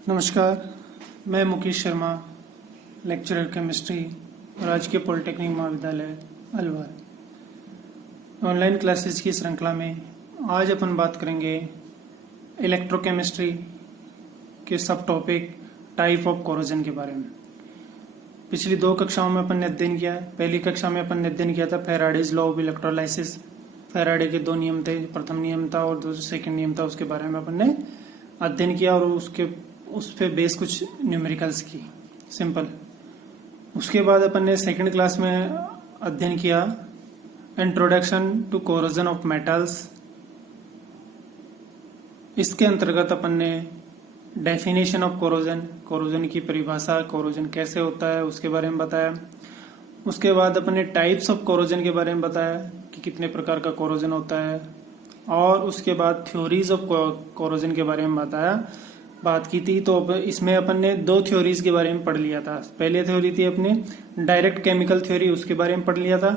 नमस्कार, मैं Mukesh Sharma, lecturer chemistry, राजकीय पॉलिटेक्निक महाविद्यालय अलवर। ऑनलाइन क्लासेस की श्रृंखला में आज अपन बात करेंगे इलेक्ट्रोकेमिस्ट्री के सब टॉपिक टाइप ऑफ कोरोजन के बारे में। पिछली दो कक्षाओं में अपन ने अध्ययन किया है। पहली कक्षा में अपन ने अध्ययन किया था Faraday's law of electrolysis. Faraday के दो नियम थे, प्रथम नियम था और जो सेकंड नियम था, उसके बारे में अपन ने अध्ययन किया और उस पे बेस कुछ न्यूमेरिकल्स की सिंपल। उसके बाद अपन ने सेकंड क्लास में अध्ययन किया introduction to corrosion of metals. इसके अंतर्गत अपन ने डेफिनेशन ऑफ कोरोजन, कोरोजन की परिभाषा, कोरोजन कैसे होता है उसके बारे में बताया। उसके बाद अपन ने टाइप्स ऑफ कोरोजन के बारे में बताया कि कितने प्रकार का कोरोजन होता है, और उसके बाद थ्योरीज ऑफ कोरोजन के बारे में बात की थी। तो इसमें अपन ने दो थ्योरीज के बारे में पढ़ लिया था। पहले थ्योरी थी अपनी डायरेक्ट केमिकल थ्योरी, उसके बारे में पढ़ लिया था,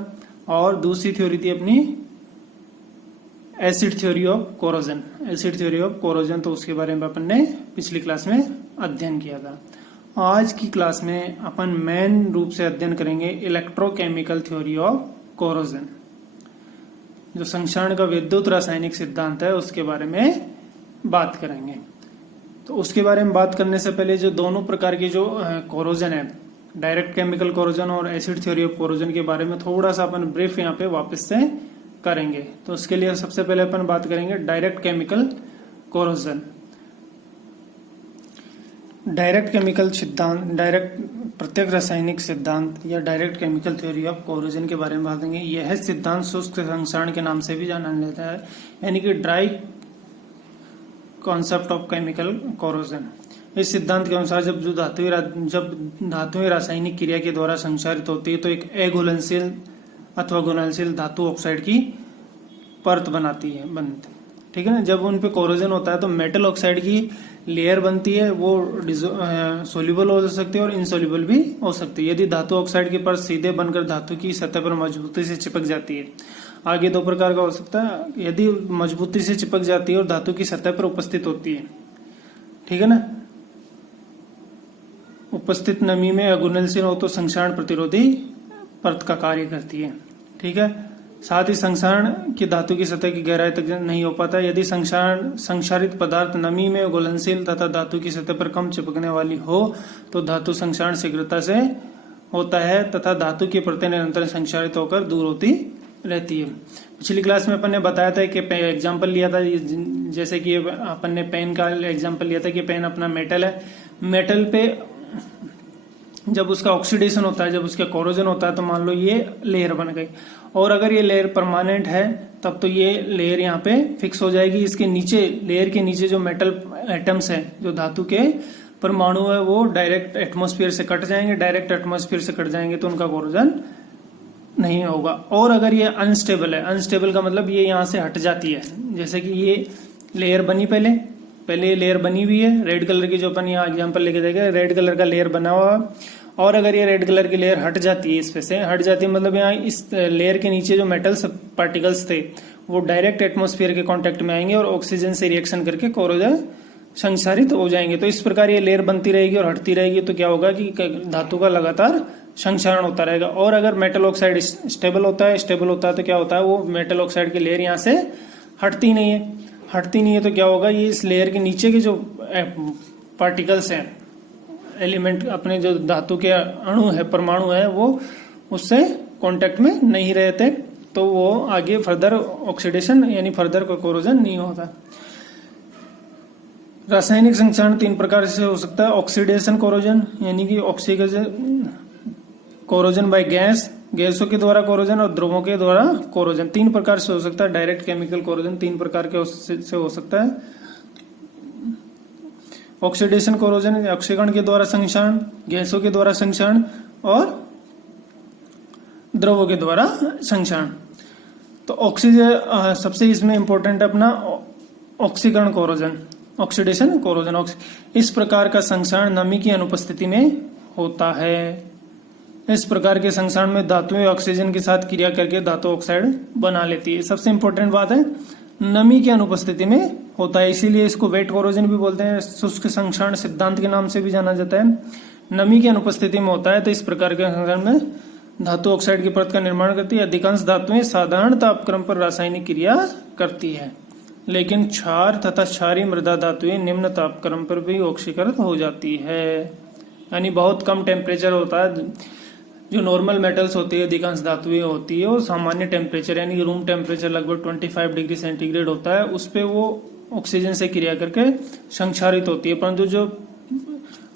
और दूसरी थ्योरी थी अपनी acid theory of corrosion. Acid theory of corrosion, तो उसके बारे में अपन ने पिछली क्लास में अध्ययन किया था। आज की क्लास में अपन मेन रूप से अध्ययन करेंगे इलेक्ट्रोकेमिकल थ्योरी ऑफ कोरोजन, जो संक्षारण का विद्युत रासायनिक सिद्धांत है उसके बारे में बात करेंगे। तो उसके बारे में बात करने से पहले जो दोनों प्रकार की जो कोरोजन है, डायरेक्ट केमिकल कोरोजन और एसिड थ्योरी ऑफ कोरोजन के बारे में थोड़ा सा अपन ब्रीफ यहाँ पे वापस से करेंगे। तो उसके लिए सबसे पहले अपन बात करेंगे direct chemical corrosion. Direct chemical सिद्धांत, डायरेक्ट प्रत्यक्ष रासायनिक सिद्धांत या direct chemical theory of corrosion के बारे में बात करेंगे। यह सिद्धांत शुष्क संक्षारण के नाम से भी जाना जाता है, यानी कि dry concept of chemical corrosion. इस सिद्धांत के अनुसार जब धातुएं रासायनिक क्रिया के द्वारा संक्षारित होती है तो एक अघुलनशील अथवा घुलनशील धातु ऑक्साइड की परत बनती ठीक है ना। जब उन पे कोरोजन होता है तो मेटल ऑक्साइड की लेयर बनती है, वो सोल्यूबल हो सकती है और इनसोल्यूबल भी हो सकती है। यदि धातु ऑक्साइड की परत सीधे बनकर धातु की सतह पर मजबूती से चिपक जाती है। आगे दो प्रकार का हो सकता है, यदि मजबूती से चिपक जाती है और धातु की सतह पर उपस्थित होती है, ठीक है ना। उपस्थित नमी में अघुलनशील हो तो संक्षारण प्रतिरोधी परत का कार्य करती है, ठीक है। साथ ही संक्षारण की धातु की सतह की गहराई तक नहीं हो पाता। यदि संक्षारित पदार्थ नमी में घुलनशील तथा धातु की सतह पर कम चिपकने वाली हो तो धातु संक्षारण शीघ्रता से होता है तथा धातु की परतें निरंतर संक्षारित होकर दूर होती रहती है। पिछली क्लास में अपन ने बताया था कि एग्जाम्पल लिया था, जैसे कि अपन ने पेन का एग्जाम्पल लिया था कि पेन अपना मेटल है। मेटल पे जब उसका ऑक्सीडेशन होता है, जब उसका कोरोजन होता है, तो मान लो ये लेयर बन गई, और अगर ये लेयर परमानेंट है तब तो ये लेयर यहाँ पे फिक्स हो जाएगी। इसके नीचे, लेयर के नीचे जो मेटल एटम्स है, जो धातु के परमाणु है, वो डायरेक्ट एटमॉस्फेयर से कट जाएंगे। डायरेक्ट एटमॉस्फेयर से कट जाएंगे तो उनका कोरोजन नहीं होगा। और अगर ये अनस्टेबल है, अनस्टेबल का मतलब ये यहाँ से हट जाती है। जैसे कि ये लेयर बनी, पहले लेयर बनी हुई है रेड कलर की, जो अपन यहाँ एग्जांपल लेके देखें, रेड कलर का लेयर बना हुआ, और अगर ये रेड कलर की लेयर हट जाती है, इस पे से हट जाती है, मतलब यहाँ इस लेयर के नीचे जो मेटल्स पार्टिकल्स थे वो डायरेक्ट एटमॉस्फेयर के कांटेक्ट में आएंगे और ऑक्सीजन से रिएक्शन करके कोरोजन संक्षारित हो जाएंगे। तो इस प्रकार ये लेयर बनती रहेगी और हटती रहेगी, तो क्या होगा कि धातु का लगातार संक्षारण होता रहेगा। और अगर मेटल ऑक्साइड स्टेबल होता है तो क्या होता है, वो मेटल ऑक्साइड की लेयर यहाँ से हटती नहीं है, तो क्या होगा, ये इस लेयर के नीचे के जो पार्टिकल्स हैं, एलिमेंट, अपने जो धातु के अणु है, परमाणु है, वो उससे कांटेक्ट में नहीं रहते, तो वो आगे फर्दर ऑक्सीडेशन यानी फर्दर कोरोजन नहीं होता। रासायनिक संक्षारण तीन प्रकार से हो सकता है। ऑक्सीडेशन कोरोजन, यानी कि ऑक्सीजन कोरोजन बाय गैसों के द्वारा कोरोजन, और द्रवों के द्वारा कोरोजन। तीन प्रकार से हो सकता है। डायरेक्ट केमिकल कोरोजन तीन प्रकार के से हो सकता है। ऑक्सीडेशन कोरोजन, ऑक्सीकरण के द्वारा संक्षारण, गैसों के द्वारा संक्षारण और द्रवों के द्वारा संक्षारण। तो ऑक्सीजन सबसे इसमें इंपॉर्टेंट है अपना ऑक्सीकरण कोरोजन, ऑक्सीडेशन कोरोजन। इस प्रकार का संक्षारण नमी की अनुपस्थिति में होता है। इस प्रकार के संक्षारण में धातुएं ऑक्सीजन के साथ क्रिया करके धातु ऑक्साइड बना लेती है। सबसे इंपॉर्टेंट बात है नमी की अनुपस्थिति में होता है, इसीलिए इसको वेट कोरोजन भी बोलते हैं, शुष्क संक्षारण सिद्धांत के नाम से भी जाना जाता है। नमी की अनुपस्थिति में होता है, तो इस प्रकार के संक्षारण में धातु ऑक्साइड की परत का निर्माण करती है। अधिकांश धातुएं साधारण तापक्रम पर रासायनिक क्रिया करती है, लेकिन क्षार तथा क्षारीय मृदा धातुएं निम्न तापक्रम पर भी ऑक्सीकृत हो जाती है। यानी बहुत कम टेम्परेचर होता है, जो नॉर्मल मेटल्स होती है, अधिकांश धातुएं होती है, वो सामान्य टेम्परेचर यानी कि रूम टेम्परेचर लगभग 25 डिग्री सेंटीग्रेड होता है, उस पर वो ऑक्सीजन से क्रिया करके संक्षारित होती है। परंतु जो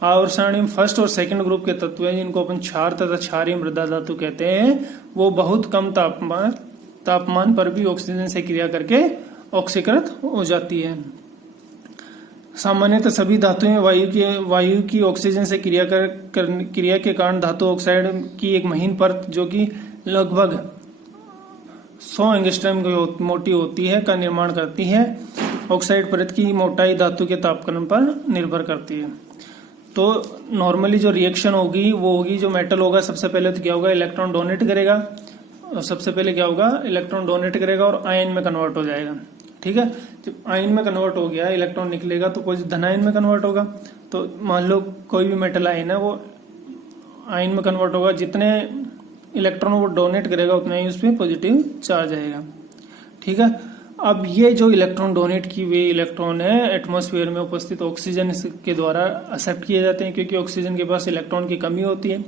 आवर्त सारणी में फर्स्ट और सेकंड ग्रुप के तत्व हैं, जिनको अपन क्षार तथा क्षारीय मृदा धातु कहते हैं, वो बहुत कम तापमान पर भी ऑक्सीजन से क्रिया करके ऑक्सीकृत हो जाती है। सामान्यतः सभी धातुएं वायु की ऑक्सीजन से क्रिया के कारण धातु ऑक्साइड की एक महीन परत, जो कि लगभग 100 एंगस्ट्रॉम की मोटी होती है, का निर्माण करती है। ऑक्साइड परत की मोटाई धातु के तापक्रम पर निर्भर करती है। तो नॉर्मली जो रिएक्शन होगी वो होगी, जो मेटल होगा सबसे पहले तो क्या होगा, इलेक्ट्रॉन डोनेट करेगा, और सबसे पहले क्या होगा, इलेक्ट्रॉन डोनेट करेगा और आयन में कन्वर्ट हो जाएगा। ठीक है, जब आयन में कन्वर्ट हो गया, इलेक्ट्रॉन निकलेगा तो कोई धन आयन में कन्वर्ट होगा। तो मान लो कोई भी मेटल आयन है, वो आयन में कन्वर्ट होगा, जितने इलेक्ट्रॉन वो डोनेट करेगा उतना ही उस पर पॉजिटिव चार्ज आएगा। ठीक है, अब ये जो इलेक्ट्रॉन डोनेट की हुए इलेक्ट्रॉन है, एटमॉस्फेयर में उपस्थित ऑक्सीजन के द्वारा एक्सेप्ट किए जाते हैं, क्योंकि ऑक्सीजन के पास इलेक्ट्रॉन की कमी होती है।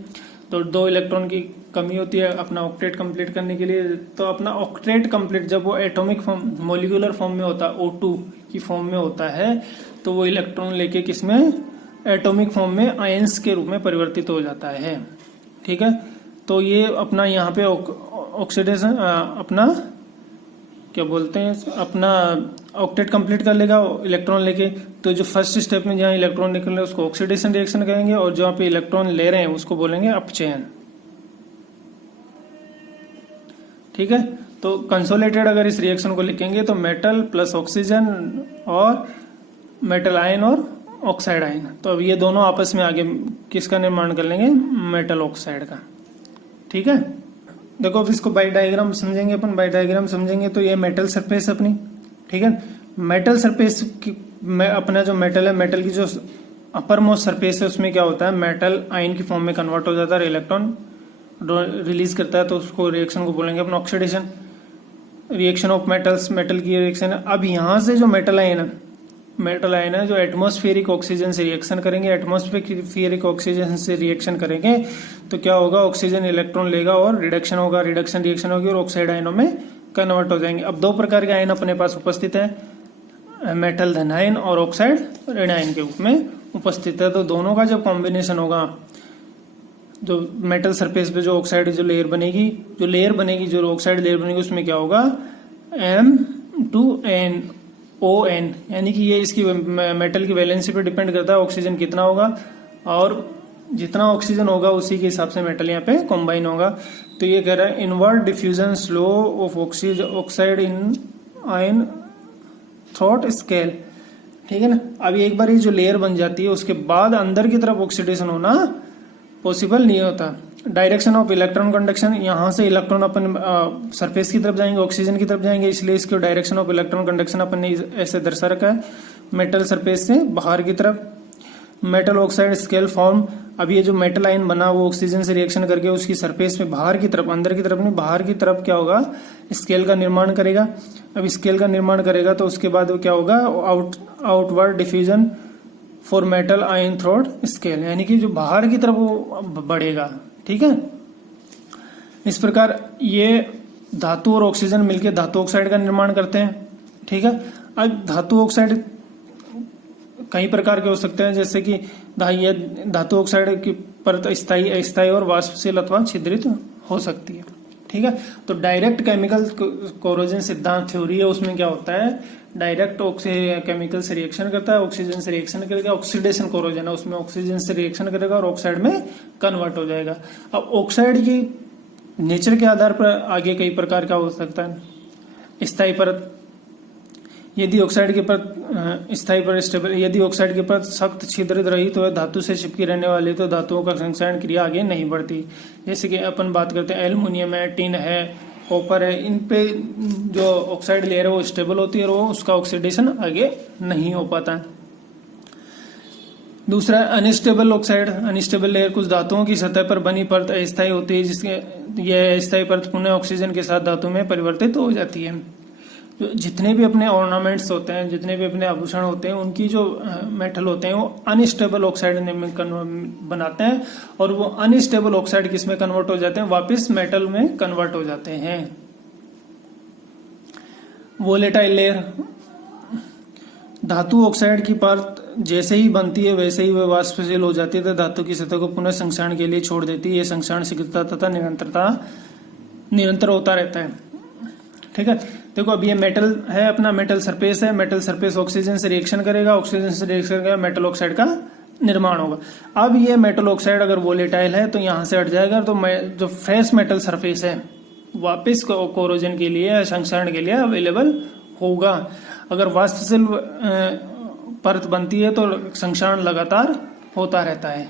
तो 2 इलेक्ट्रॉन की कमी होती है अपना ऑक्टेट कंप्लीट करने के लिए। तो अपना ऑक्टेट कंप्लीट जब वो एटॉमिक फॉर्म, मोलिकुलर फॉर्म में होता है, O2 की फॉर्म में होता है, तो वो इलेक्ट्रॉन लेके किसमें, एटॉमिक फॉर्म में आयंस के रूप में परिवर्तित हो जाता है। ठीक है, तो ये अपना यहाँ पे ऑक्सीडेशन अपना क्या बोलते हैं, अपना ऑक्टेट कंप्लीट कर लेगा इलेक्ट्रॉन लेके। तो जो फर्स्ट स्टेप में जहाँ इलेक्ट्रॉन निकल रहे हैं उसको ऑक्सीडेशन रिएक्शन कहेंगे, और जहाँ पे इलेक्ट्रॉन ले रहे हैं उसको बोलेंगे अपचयन। ठीक है, तो कंसोलिडेटेड अगर इस रिएक्शन को लिखेंगे तो मेटल प्लस ऑक्सीजन और मेटल आयन और ऑक्साइड आयन। तो अब ये दोनों आपस में आगे किसका निर्माण कर लेंगे, मेटल ऑक्साइड का। ठीक है, देखो अब इसको बाई डायग्राम समझेंगे अपन। बाई डायग्राम समझेंगे तो ये मेटल सरफेस अपनी, ठीक है, मेटल सरफेस की अपना जो मेटल है, मेटल की जो अपर मोस्ट सरफेस है, उसमें क्या होता है, मेटल आयन की फॉर्म में कन्वर्ट हो जाता है, इलेक्ट्रॉन रिलीज करता है, तो उसको रिएक्शन को बोलेंगे अपन oxidation, reaction of metals, metal की रिएक्शन है। अब यहाँ से जो मेटल आयन है जो एटमॉस्फेरिक ऑक्सीजन से रिएक्शन करेंगे, एटमॉस्फेरिक ऑक्सीजन से रिएक्शन करेंगे तो क्या होगा, ऑक्सीजन इलेक्ट्रॉन लेगा और रिडक्शन होगा, रिएक्शन होगी और ऑक्साइड आयनों में कन्वर्ट हो जाएंगे। अब 2 प्रकार के आयन अपने पास उपस्थित है, मेटल धन आयन और ऑक्साइड ऋण आयन के रूप में उपस्थित है। तो दोनों का जब कॉम्बिनेशन होगा, जो मेटल सरफेस पे जो ऑक्साइड जो लेयर बनेगी, जो ऑक्साइड लेयर बनेगी, उसमें क्या होगा, M2NON, यानी कि ये इसकी मेटल की वैलेंसी पे डिपेंड करता है, ऑक्सीजन कितना होगा, और जितना ऑक्सीजन होगा उसी के हिसाब से मेटल यहाँ पे कॉम्बाइन होगा। तो ये कह रहा है inward diffusion slow of oxide in ion throat scale. ठीक है ना, अभी एक बार ये जो लेयर बन जाती है उसके बाद अंदर की तरफ ऑक्सीडेशन होना पॉसिबल नहीं होता। डायरेक्शन ऑफ इलेक्ट्रॉन कंडक्शन, यहाँ से इलेक्ट्रॉन अपन सरफेस की तरफ जाएंगे, ऑक्सीजन की तरफ जाएंगे, इसलिए इसको डायरेक्शन ऑफ इलेक्ट्रॉन कंडक्शन अपन ने ऐसे दर्शा रखा है, मेटल सरफेस से बाहर की तरफ। मेटल ऑक्साइड स्केल फॉर्म, अब ये जो मेटल आयन बना वो ऑक्सीजन से रिएक्शन करके उसकी सरफेस में बाहर की तरफ, अंदर की तरफ नहीं बाहर की तरफ क्या होगा, स्केल का निर्माण करेगा। अब स्केल का निर्माण करेगा तो उसके बाद क्या होगा, outward diffusion for metal ion throat scale, यानी कि जो बाहर की तरफ वो बढ़ेगा। ठीक है, इस प्रकार ये धातु और ऑक्सीजन मिलकर धातु ऑक्साइड का निर्माण करते हैं। ठीक है, अब धातु ऑक्साइड कई प्रकार के हो सकते हैं, जैसे कि धातु ऑक्साइड की परत स्थायी, अस्थायी और वाष्पशील अथवा छिद्रित हो सकती है। ठीक है, तो डायरेक्ट केमिकल कोरोजन सिद्धांत थ्योरी है, उसमें क्या होता है, डायरेक्ट केमिकल से रिएक्शन करता है, ऑक्सीजन से रिएक्शन करेगा, ऑक्सीडेशन कोरोजन है उसमें ऑक्सीजन से रिएक्शन करेगा और ऑक्साइड में कन्वर्ट हो जाएगा। अब ऑक्साइड की नेचर के आधार पर आगे कई प्रकार का हो सकता है। स्थायी परत, यदि ऑक्साइड की परत स्थायी पर स्टेबल, यदि ऑक्साइड की परत सख्त छिद्रित रही तो धातु से चिपकी रहने वाली तो धातुओं का संक्षारण क्रिया आगे नहीं बढ़ती। जैसे कि अपन बात करते हैं एल्युमिनियम है, टिन है, कॉपर है, इन पे जो ऑक्साइड लेयर है वो स्टेबल होती है और वो उसका ऑक्सीडेशन आगे नहीं हो पाता है। दूसरा अनस्टेबल ऑक्साइड, अनस्टेबल लेयर कुछ धातुओं की सतह पर बनी परत अस्थायी होती है, जिसके यह अस्थायी परत पुनः ऑक्सीजन के साथ धातु में परिवर्तित हो जाती है। तो जितने भी अपने ऑर्नामेंट्स होते हैं, जितने भी अपने आभूषण होते हैं, उनकी जो मेटल होते हैं वो अनस्टेबल ऑक्साइड बनाते हैं और वो अनस्टेबल ऑक्साइड किस में कन्वर्ट हो जाते हैं, वापस मेटल में कन्वर्ट हो जाते हैं। वोलेटाइल लेयर, धातु ऑक्साइड की परत जैसे ही बनती है वैसे ही वह वाष्पशील हो जाती है तो धातु की सतह को पुनः संक्षारण के लिए छोड़ देती है। यह संक्षारण शीघ्रता तथा निरंतर होता रहता है। ठीक है, देखो अब ये मेटल है, अपना मेटल सरफेस है, मेटल सरफेस ऑक्सीजन से रिएक्शन करेगा, ऑक्सीजन से रिएक्शन करेगा, मेटल ऑक्साइड का निर्माण होगा। अब ये मेटल ऑक्साइड अगर वोलेटाइल है तो यहां से हट जाएगा, तो जो फ्रेश मेटल सरफेस है वापस कोरोजन के लिए, संक्षारण के लिए अवेलेबल होगा। अगर वाष्पशील परत बनती है तो संक्षारण लगातार होता रहता है।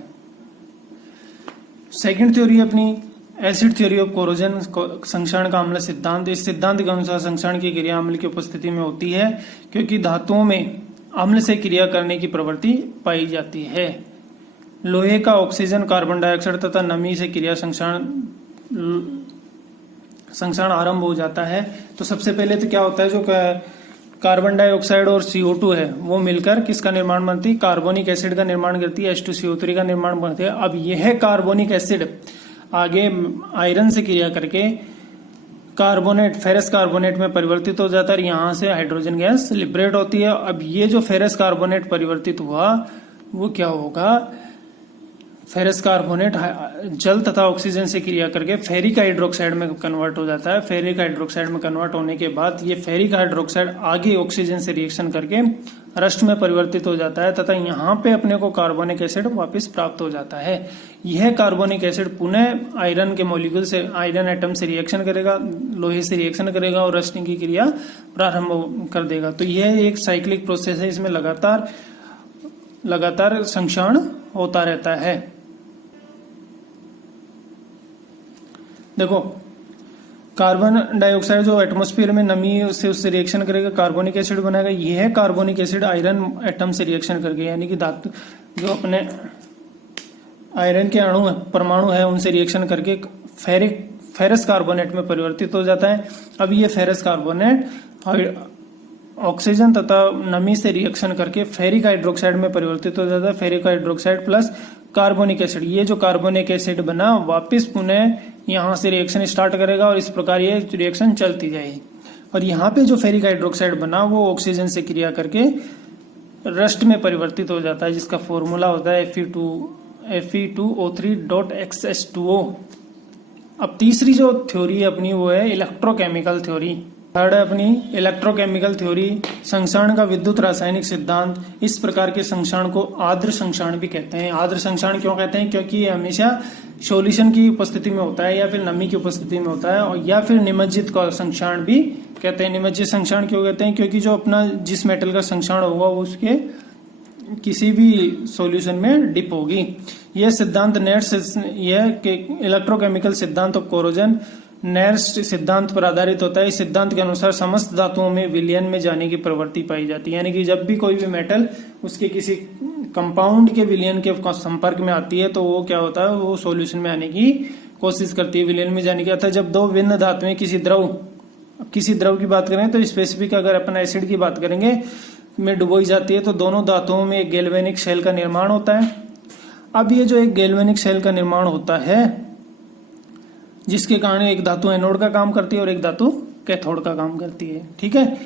सेकंड थ्योरी अपनी एसिड थ्योरी ऑफ कोरोजन, संक्षारण का अम्ल सिद्धांत। इस सिद्धांत के अनुसार संक्षारण की क्रिया अम्ल की उपस्थिति में होती है क्योंकि धातुओं में अम्ल से क्रिया करने की प्रवृत्ति पाई जाती है। लोहे का ऑक्सीजन, कार्बन डाइऑक्साइड तथा नमी से क्रिया संक्षारण आरंभ हो जाता है। तो सबसे पहले तो क्या होता है, जो कार्बन डाइऑक्साइड और CO2 है वो मिलकर किसका निर्माण बनती है, कार्बोनिक एसिड का निर्माण करती है, H2CO3 का निर्माण बनती है। अब यह कार्बोनिक एसिड आगे आयरन से क्रिया करके कार्बोनेट, फेरस कार्बोनेट में परिवर्तित हो जाता है और यहाँ से हाइड्रोजन गैस लिबरेट होती है। अब ये जो फेरस कार्बोनेट परिवर्तित हुआ वो क्या होगा, फेरस कार्बोनेट जल तथा ऑक्सीजन से क्रिया करके फेरिक हाइड्रोक्साइड में कन्वर्ट हो जाता है। फेरिक हाइड्रोक्साइड में कन्वर्ट होने के बाद ये फेरिक हाइड्रोक्साइड आगे ऑक्सीजन से रिएक्शन करके रस्ट में परिवर्तित हो जाता है तथा यहाँ पे अपने को कार्बोनिक एसिड वापस प्राप्त हो जाता है। यह कार्बोनिक एसिड पुनः आयरन के मॉलिक्यूल से, आयरन एटम से रिएक्शन करेगा, लोहे से रिएक्शन करेगा और रस्टिंग की क्रिया प्रारंभ कर देगा। तो यह एक साइक्लिक प्रोसेस है, इसमें लगातार संक्षारण होता रहता है। देखो कार्बन डाइऑक्साइड जो एटमॉस्फेयर में नमी से उससे रिएक्शन करेगा, कार्बोनिक एसिड बनाएगा। यह कार्बोनिक एसिड आयरन एटम से रिएक्शन करके, यानी कि धातु जो अपने आयरन के अणु परमाणु है उनसे रिएक्शन करके फेरस कार्बोनेट में परिवर्तित हो जाता है। अब ये फेरस कार्बोनेट ऑक्सीजन तथा नमी से रिएक्शन करके फेरिक हाइड्रोक्साइड में परिवर्तित हो जाता है। Ferric hydroxide plus carbonic acid, ये जो कार्बोनिक एसिड बना वापस पुनः यहाँ से रिएक्शन स्टार्ट करेगा और इस प्रकार ये रिएक्शन चलती जाएगी। और यहाँ पे जो फेरिक हाइड्रोक्साइड बना वो ऑक्सीजन से क्रिया करके रस्ट में परिवर्तित हो जाता है, जिसका फॉर्मूला होता है Fe2O3.XH2O। अब तीसरी जो थ्योरी अपनी वो है इलेक्ट्रोकेमिकल थ्योरी। थर्ड है अपनी इलेक्ट्रोकेमिकल थ्योरी, संक्षारण का विद्युत रासायनिक सिद्धांत। इस प्रकार के संक्षारण को आर्द्र संक्षारण भी कहते हैं। आर्द्र संक्षारण क्यों कहते हैं, क्योंकि ये हमेशा सॉल्यूशन की उपस्थिति में होता है या फिर नमी की उपस्थिति में होता है, और या फिर निमज्जित का संक्षारण भी कहते हैं। निमज्जित संक्षारण क्यों कहते हैं, क्योंकि जो अपना जिस मेटल का संक्षारण होगा वो उसके किसी भी सॉल्यूशन में डिप होगी। यह सिद्धांत इलेक्ट्रोकेमिकल सिद्धांत ऑफ कोरोजन नेर्स्ट सिद्धांत पर आधारित होता है। इस सिद्धांत के अनुसार समस्त धातुओं में विलयन में जाने की प्रवृत्ति पाई जाती है, यानी कि जब भी कोई भी मेटल उसके किसी कंपाउंड के विलयन के संपर्क में आती है तो वो क्या होता है, वो सॉल्यूशन में आने की कोशिश करती है, विलयन में जाने की। अतः जब दो भिन्न धातुएं किसी द्रव की बात करें तो स्पेसिफिक अगर अपन एसिड की बात करेंगे में डुबोई जाती है तो दोनों धातुओं में एक गैल्वेनिक शेल का निर्माण होता है। अब ये जो एक गैल्वेनिक शेल का निर्माण होता है जिसके कारण एक धातु एनोड का काम करती है और एक धातु कैथोड का काम करती है। ठीक है,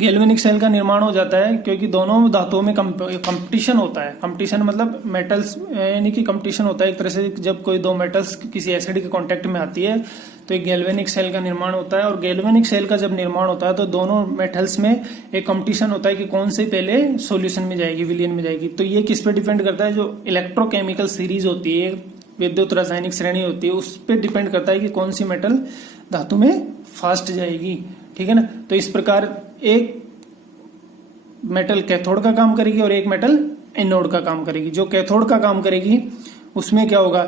गैल्वेनिक शेल का निर्माण हो जाता है क्योंकि दोनों धातुओं में कंपटीशन होता है। कंपटीशन मतलब मेटल्स, यानी कि कंपटीशन होता है एक तरह से। जब कोई दो मेटल्स किसी एसिड के कांटेक्ट में आती है तो एक गैल्वेनिक शेल का निर्माण होता है, और गैल्वेनिक शेल का जब निर्माण होता है तो दोनों मेटल्स में एक कंपटीशन होता है कि कौन से पहले सॉल्यूशन में जाएगी, विलयन में जाएगी। तो ये किस पे डिपेंड करता है, जो इलेक्ट्रोकेमिकल सीरीज होती है, विद्युत रासायनिक श्रेणी होती है, उस पर डिपेंड करता है कि कौन सी मेटल धातु में फास्ट जाएगी। ठीक है ना, तो इस प्रकार एक मेटल कैथोड का काम करेगी और एक मेटल एनोड का काम करेगी। जो कैथोड का काम करेगी उसमें क्या होगा,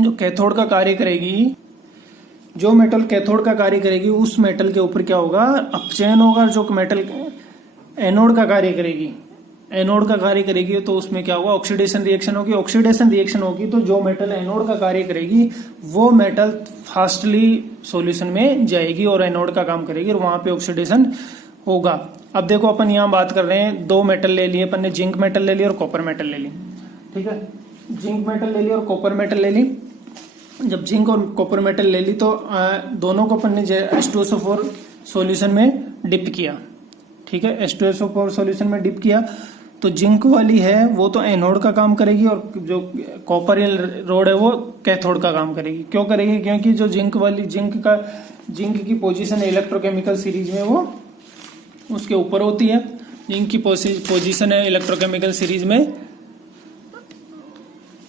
जो कैथोड का कार्य करेगी जो मेटल कैथोड का कार्य करेगी उस मेटल के ऊपर क्या होगा, अपचयन होगा। जो मेटल एनोड का कार्य करेगी, एनोड का कार्य करेगी तो उसमें क्या होगा, ऑक्सीडेशन रिएक्शन होगी। ऑक्सीडेशन रिएक्शन होगी तो जो मेटल एनोड का कार्य करेगी वो मेटल फास्टली सॉल्यूशन में जाएगी और एनोड का काम करेगी और वहां पे ऑक्सीडेशन होगा। अब देखो अपन यहाँ बात कर रहे हैं, दो मेटल ले लिए अपन ने, जिंक मेटल ले लिया और कॉपर मेटल ले ली। ठीक है, जिंक मेटल ले ली और कॉपर मेटल ले ली। जब जिंक और कॉपर मेटल ले ली तो दोनों को अपन ने H2SO4 सॉल्यूशन में डिप किया। ठीक है, H2SO4 सॉल्यूशन में डिप किया तो जिंक वाली है वो तो एनोड का काम करेगी और जो कॉपर रोड है वो कैथोड का काम करेगी। क्यों करेगी, क्योंकि जो जिंक की पोजीशन इलेक्ट्रोकेमिकल सीरीज में वो उसके ऊपर होती है। जिंक की पोजीशन है इलेक्ट्रोकेमिकल सीरीज में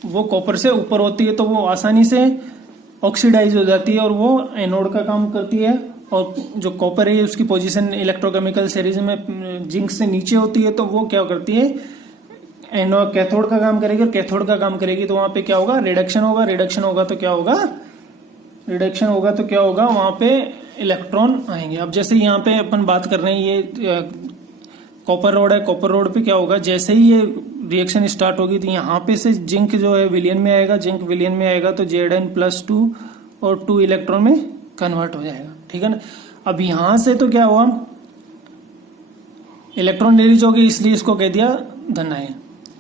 वो कॉपर से ऊपर होती है, तो वो आसानी से ऑक्सीडाइज हो जाती है और वो एनोड का काम करती है। और जो कॉपर है उसकी पोजीशन इलेक्ट्रोकेमिकल सीरीज में जिंक से नीचे होती है, तो वो क्या करती है, एनोड कैथोड का काम करेगी। और कैथोड का काम करेगी तो वहां पे क्या होगा, रिडक्शन होगा। रिडक्शन होगा तो क्या होगा, वहां पे इलेक्ट्रॉन आएंगे। अब जैसे यहाँ पे अपन बात कर रहे हैं, ये कॉपर रोड है, कॉपर रोड पे क्या होगा, जैसे ही ये रिएक्शन स्टार्ट होगी तो यहाँ पे से जिंक जो है विलियन में आएगा। जिंक विलियन में आएगा तो Zn+2 और 2 इलेक्ट्रॉन में कन्वर्ट हो जाएगा। ठीक है ना। अब यहां से तो क्या हुआ, इलेक्ट्रॉन रिलीज हो गई, इसलिए इसको कह दिया धन आयन।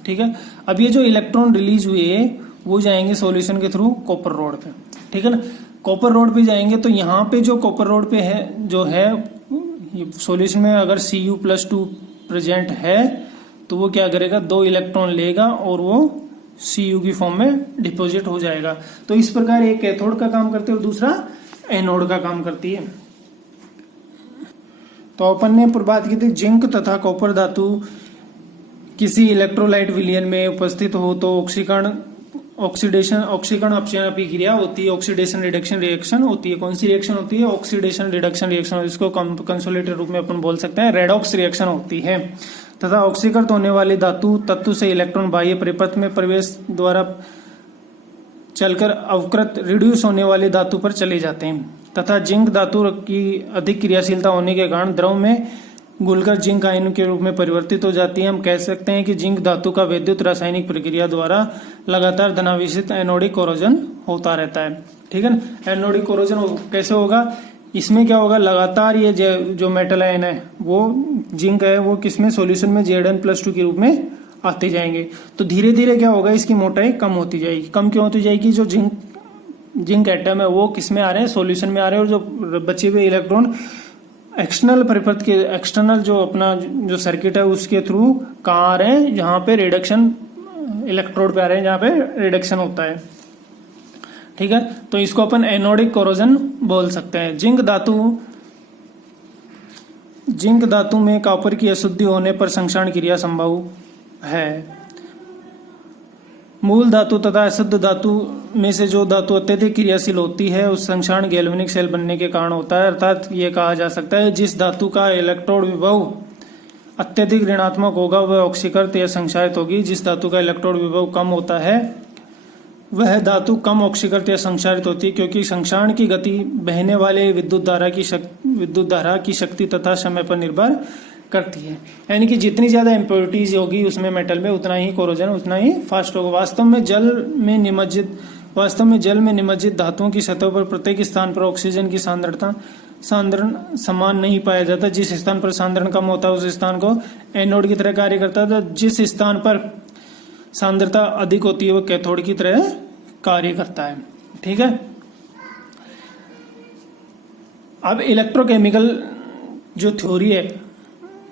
ठीक है, अब ये जो इलेक्ट्रॉन रिलीज हुए वो जाएंगे सॉल्यूशन के थ्रू कॉपर रोड पे। ठीक है ना, कॉपर रोड पे जाएंगे तो यहाँ पे जो कॉपर रोड पे है जो है सॉल्यूशन में अगर Cu+2 प्रेजेंट है तो वो क्या करेगा, 2 इलेक्ट्रॉन लेगा और वो Cu की फॉर्म में डिपॉजिट हो जाएगा। तो इस प्रकार एक कैथोड का काम करती है और दूसरा एनोड का काम करती है। तो अपन ने बात की थी जिंक तथा कॉपर धातु किसी इलेक्ट्रोलाइट विलयन में उपस्थित हो तो ऑक्सीकरण अपचयन अभिक्रिया होती है, ऑक्सीडेशन रिडक्शन रिएक्शन होती है। कौन सी रिएक्शन होती है, ऑक्सीडेशन रिडक्शन रिएक्शन। इसको कंसोलिडेटेड रूप में अपन बोल सकते हैं रेडॉक्स रिएक्शन होती है। तथा ऑक्सीकृत होने वाली धातु तत्व से इलेक्ट्रॉन बाह्य परिपथ में प्रवेश द्वारा चलकर अवकृत रिड्यूस होने वाली धातु पर चले जाते हैं। तथा जिंक धातु की अधिक क्रियाशीलता होने के कारण द्रव में घुलकर जिंक आयन के रूप में परिवर्तित हो जाती है। हम कह सकते हैं कि जिंक धातु का विद्युत रासायनिक प्रक्रिया द्वारा लगातार धनावेशित एनोडिक कोरोजन होता रहता है। ठीक है ना। एनोडिक कोरोजन कैसे होगा, इसमें क्या होगा, लगातार ये जो मेटल आयन है वो जिंक है वो किसमें सॉल्यूशन में Zn+2 के रूप में आते जाएंगे। तो धीरे धीरे क्या होगा, इसकी मोटाई कम होती जाएगी। कम क्यों होती जाएगी, जो जिंक एटम है वो किसमें आ रहे हैं, सॉल्यूशन में आ रहे हैं। और जो बचे हुए इलेक्ट्रॉन एक्सटर्नल परिपथ के एक्सटर्नल जो अपना जो सर्किट है उसके थ्रू कहाँ आ रहे हैं, जहां पे रिडक्शन इलेक्ट्रोड पे आ रहे हैं, जहां पे रिडक्शन होता है। ठीक है, तो इसको अपन एनोडिक कोरोजन बोल सकते हैं। जिंक धातु में कॉपर की अशुद्धि होने पर संक्षारण क्रिया संभव है। मूल धातु तथा अशुद्ध धातु में से जो धातु अत्यधिक क्रियाशील होती है उस संक्षारण गैल्वेनिक सेल बनने के कारण होता है। अर्थात ये कहा जा सकता है जिस धातु का इलेक्ट्रोड विभव अत्यधिक ऋणात्मक होगा वह ऑक्सीकृत या संक्षारित होगी। जिस धातु का इलेक्ट्रोड विभव कम होता है वह धातु कम ऑक्सीकृत या संक्षारित होती है, क्योंकि संक्षारण की गति बहने वाले विद्युत धारा की शक्ति तथा समय पर निर्भर करती है। यानी कि जितनी ज्यादा इम्प्योरिटीज होगी उसमें मेटल में उतना ही कोरोजन उतना ही फास्ट होगा। वास्तव में जल में निमज्जित धातुओं की सतह पर प्रत्येक स्थान पर ऑक्सीजन की सांद्रण समान नहीं पाया जाता। जिस स्थान पर सांद्रण कम होता है उस स्थान को एनोड की तरह कार्य करता है, तो जिस स्थान पर सांद्रता अधिक होती है वो कैथोड की तरह कार्य करता है। ठीक है, अब इलेक्ट्रोकेमिकल जो थ्योरी है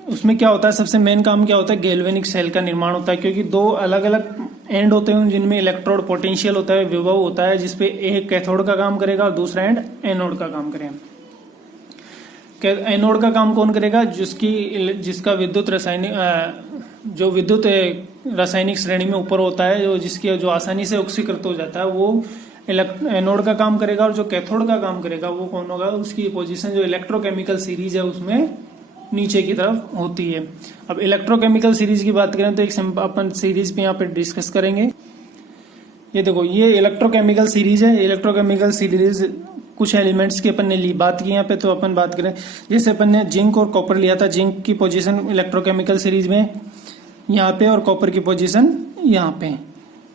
उसमें क्या होता है, सबसे मेन काम क्या होता है, गैल्वेनिक सेल का निर्माण होता है। क्योंकि दो अलग अलग एंड होते हैं जिनमें इलेक्ट्रोड पोटेंशियल होता है, विभव होता है, जिसपे एक कैथोड का काम करेगा और दूसरा एंड एनोड का काम करेगा। एनोड का काम कौन करेगा, जिसका विद्युत रासायनिक श्रेणी में ऊपर होता है, जो आसानी से ऑक्सीकृत हो जाता है, वो एनोड का काम करेगा। और जो कैथोड का काम करेगा वो कौन होगा, उसकी पोजीशन जो इलेक्ट्रोकेमिकल सीरीज है उसमें नीचे की तरफ होती है। अब इलेक्ट्रोकेमिकल सीरीज की बात करें तो एक अपन सीरीज पे यहाँ पे डिस्कस करेंगे। ये देखो, ये इलेक्ट्रोकेमिकल सीरीज है। इलेक्ट्रोकेमिकल सीरीज कुछ एलिमेंट्स की अपन ने बात की यहाँ पे, तो अपन बात करें जैसे अपन ने जिंक और कॉपर लिया था। जिंक की पोजीशन इलेक्ट्रोकेमिकल सीरीज में यहाँ पे और कॉपर की पोजीशन यहाँ पे,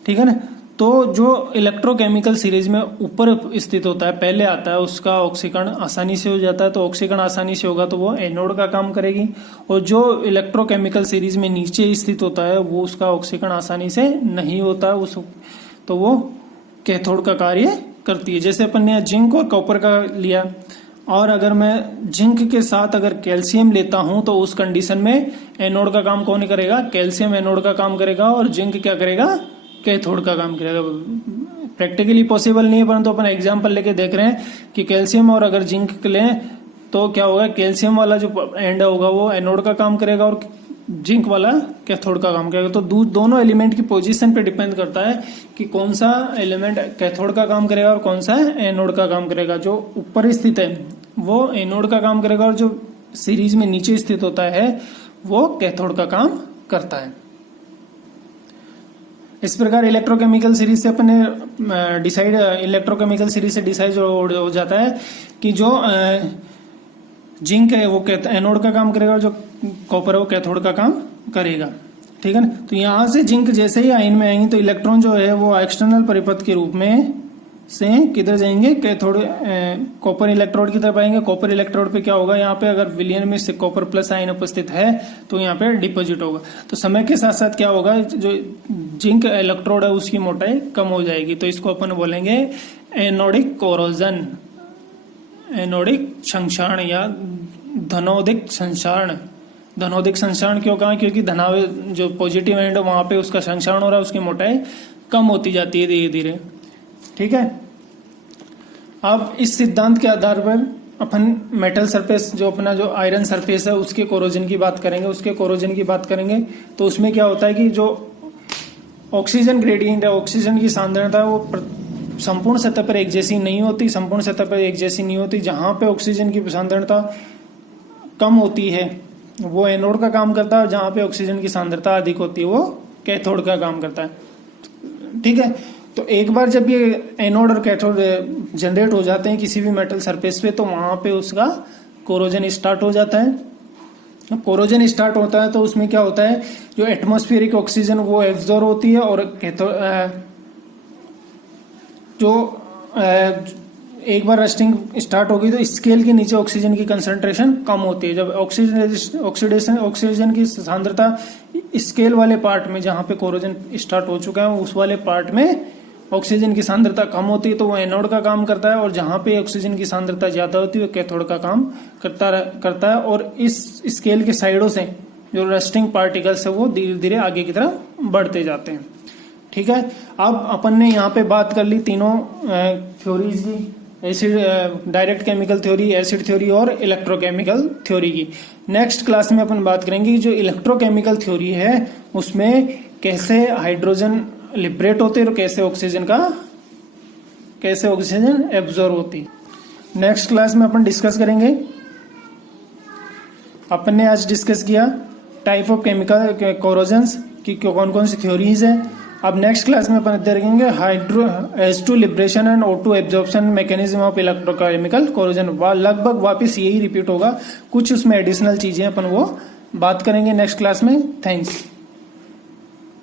ठीक है ना। तो जो इलेक्ट्रोकेमिकल सीरीज में ऊपर स्थित होता है, पहले आता है, उसका ऑक्सीकरण आसानी से हो जाता है। तो ऑक्सीकरण आसानी से होगा तो वो एनोड का काम करेगी। और जो इलेक्ट्रोकेमिकल सीरीज में नीचे स्थित होता है वो उसका ऑक्सीकरण आसानी से नहीं होता है, तो वो कैथोड का कार्य करती है। जैसे अपन ने जिंक और कॉपर का लिया, और अगर मैं जिंक के साथ अगर कैल्शियम लेता हूं तो उस कंडीशन में एनोड का काम कौन करेगा? कैल्शियम एनोड का काम करेगा और जिंक क्या करेगा? कैथोड का काम करेगा। प्रैक्टिकली पॉसिबल नहीं है, परंतु अपन एग्जांपल लेके देख रहे हैं कि कैल्शियम और अगर जिंक लें तो क्या होगा, कैल्शियम वाला जो एंड होगा वो एनोड का काम करेगा और जिंक वाला कैथोड का काम करेगा। तो दोनों एलिमेंट की पोजीशन पे डिपेंड करता है कि कौन सा एलिमेंट कैथोड का काम करेगा और कौन सा एनोड का काम करेगा। जो ऊपर स्थित है वो एनोड का काम करेगा और जो सीरीज में नीचे स्थित होता है वो कैथोड का काम करता है। इस प्रकार इलेक्ट्रोकेमिकल सीरीज से अपने डिसाइड इलेक्ट्रोकेमिकल सीरीज से डिसाइड हो जाता है कि जो जिंक है वो एनोड का काम करेगा और जो कॉपर है वो कैथोड का काम करेगा, ठीक है ना। तो यहां से जिंक जैसे ही आयन में आएंगे तो इलेक्ट्रॉन जो है वो एक्सटर्नल परिपथ के रूप में से किधर जाएंगे? कैथोड कॉपर इलेक्ट्रोड की तरफ आएंगे। कॉपर इलेक्ट्रोड पे क्या होगा? यहाँ पे अगर विलयन में से कॉपर प्लस आयन उपस्थित है तो यहाँ पे डिपॉजिट होगा। तो समय के साथ साथ क्या होगा, जो जिंक इलेक्ट्रोड है उसकी मोटाई कम हो जाएगी। तो इसको अपन बोलेंगे एनोडिक कोरोजन, एनोडिक संक्षारण या धनोदिक संक्षारण। धनोदिक संक्षारण क्यों कहा? क्योंकि धनावे जो पॉजिटिव एंड है वहां पे उसका संक्षारण हो रहा है, उसकी मोटाई कम होती जाती है धीरे धीरे, ठीक है। अब इस सिद्धांत के आधार पर अपन मेटल सरफेस जो अपना जो आयरन सरफेस है उसके कोरोजन की बात करेंगे। उसके कोरोजन की बात करेंगे तो उसमें क्या होता है कि जो ऑक्सीजन ग्रेडियंट है, ऑक्सीजन की सांद्रता वो संपूर्ण सतह पर एक जैसी नहीं होती, संपूर्ण सतह पर एक जैसी नहीं होती। जहां पे ऑक्सीजन की सांद्रता कम होती है वो एनोड का काम करता है और जहां पे ऑक्सीजन की सांद्रता अधिक होती है वो कैथोड का काम करता है, ठीक है। तो एक बार जब ये एनोड और कैथोड जनरेट हो जाते हैं किसी भी मेटल सरफेस पे तो वहां पे उसका कोरोजन स्टार्ट हो जाता है। कोरोजन स्टार्ट होता है तो उसमें क्या होता है, जो एटमॉस्फेरिक ऑक्सीजन वो एब्जॉर्ब होती है और जो एक बार रस्टिंग स्टार्ट होगी तो स्केल के नीचे ऑक्सीजन की कंसंट्रेशन कम होती है। जब ऑक्सीजन की सांद्रता स्केल वाले पार्ट में जहां पे कोरोजन स्टार्ट हो चुका है उस वाले पार्ट में ऑक्सीजन की सांद्रता कम होती है तो वो एनोड का काम करता है, और जहां पे ऑक्सीजन की सांद्रता ज्यादा होती है वो कैथोड का काम करता है। और इस स्केल के साइडों से जो रस्टिंग पार्टिकल्स है वो धीरे धीरे आगे की तरफ बढ़ते जाते हैं, ठीक है। अब अपन ने यहाँ पे बात कर ली तीनों थ्योरीज की, acid direct chemical theory, acid theory और इलेक्ट्रोकेमिकल थ्योरी की। नेक्स्ट क्लास में अपन बात करेंगे जो इलेक्ट्रोकेमिकल थ्योरी है उसमें कैसे हाइड्रोजन लिबरेट होते हैं और कैसे ऑक्सीजन एब्जॉर्ब होती है। नेक्स्ट क्लास में अपन डिस्कस करेंगे। अपन ने आज डिस्कस किया टाइप ऑफ केमिकल कोरोजन्स की कौन कौन सी थ्योरीज है। अब नेक्स्ट क्लास में अपन देखेंगे H2 liberation and O2 absorption mechanism of electrochemical corrosion. लगभग वापस यही रिपीट होगा, कुछ उसमें एडिशनल चीजें अपन वो बात करेंगे नेक्स्ट क्लास में। थैंक्स।